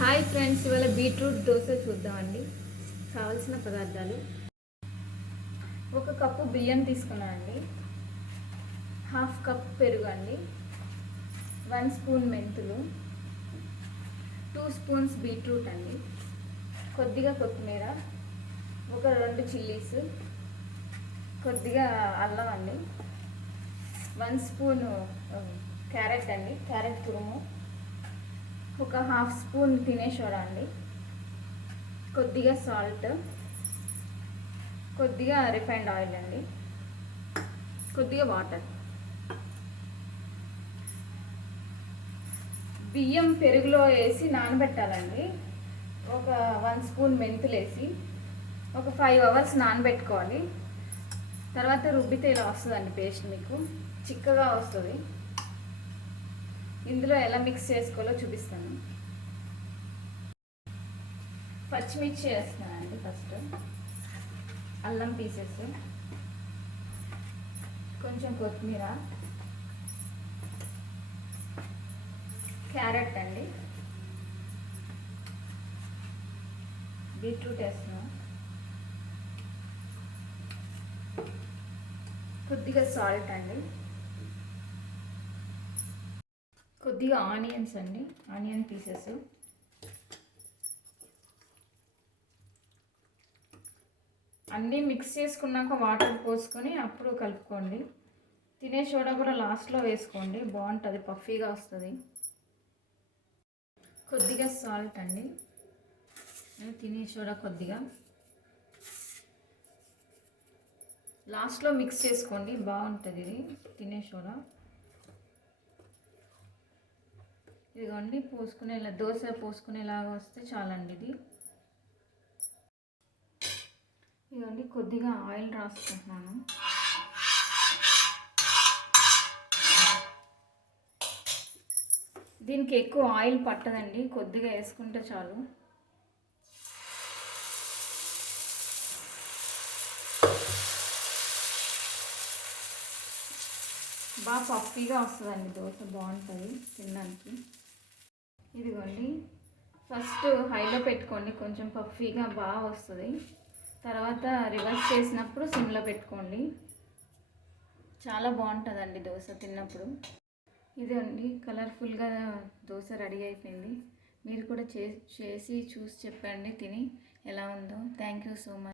Hi friends, ఇవాళ beetroot dosa చూద్దామండి. కావలసిన పదార్థాలు: ఒక కప్పు బియ్యం తీసుకున్నానండి, హాఫ్ కప్ పెరుగు అండి, 1 స్పూన్ మెంతులు, 2 స్పూన్స్ బీట్రూట్ అండి, కొద్దిగా కొత్తిమీర, ఒక 2 చిల్లీస్, కొద్దిగా అల్లం అండి, 1 స్పూన్ క్యారెట్ అండి, క్యారెట్ తురుము, ఒక హాఫ్ స్పూన్ తినే సోడా అండి, కొద్దిగా సాల్ట్, కొద్దిగా రిఫైండ్ ఆయిల్ అండి, కొద్దిగా వాటర్. బియ్యం పెరుగులో వేసి నానబెట్టాలండి. ఒక 1 స్పూన్ మెంతులు వేసి ఒక 5 అవర్స్ నానబెట్టుకోవాలి. తర్వాత రుబ్బితే ఇలా వస్తుందండి పేస్ట్, మీకు చిక్కగా వస్తుంది. ఇందులో ఎలా మిక్స్ చేసుకోవాలో చూపిస్తాను. పచ్చిమిర్చి వేస్తున్నానండి. ఫస్ట్ అల్లం పీసెస్, కొంచెం కొత్తిమీర, క్యారెట్ అండి, బీట్రూట్ వేస్తున్నాం, కొద్దిగా సాల్ట్ అండి, కొద్దిగా ఆనియన్స్ అండి, ఆనియన్ పీసెస్, అన్నీ మిక్స్ చేసుకున్నాక వాటర్ పోసుకొని అప్పుడు కలుపుకోండి. తినే సోడా కూడా లాస్ట్లో వేసుకోండి, బాగుంటుంది, పఫీగా వస్తుంది. కొద్దిగా సాల్ట్ అండి, తినే సోడా కొద్దిగా లాస్ట్లో మిక్స్ చేసుకోండి, బాగుంటుంది ఇది తినే సోడా. ఇదిగోండి, పోసుకునేలా దోశ పోసుకునేలాగా వస్తే చాలండి ఇది. ఇదిగోండి, కొద్దిగా ఆయిల్ రాసుకుంటున్నాను. దీనికి ఎక్కువ ఆయిల్ పట్టదండి, కొద్దిగా వేసుకుంటే చాలు. బాగా పఫీగా వస్తుందండి దోశ, బాగుంటుంది తినడానికి. ఇదిగోండి, ఫస్ట్ హైలో పెట్టుకోండి, కొంచెం పఫీగా బాగా వస్తుంది. తర్వాత రివర్స్ చేసినప్పుడు సిమ్లో పెట్టుకోండి, చాలా బాగుంటుందండి దోశ తిన్నప్పుడు. ఇదండి, కలర్ఫుల్గా దోశ రెడీ అయిపోయింది. మీరు కూడా చేసి చూసి చెప్పండి తిని ఎలా ఉందో. Thank you so much.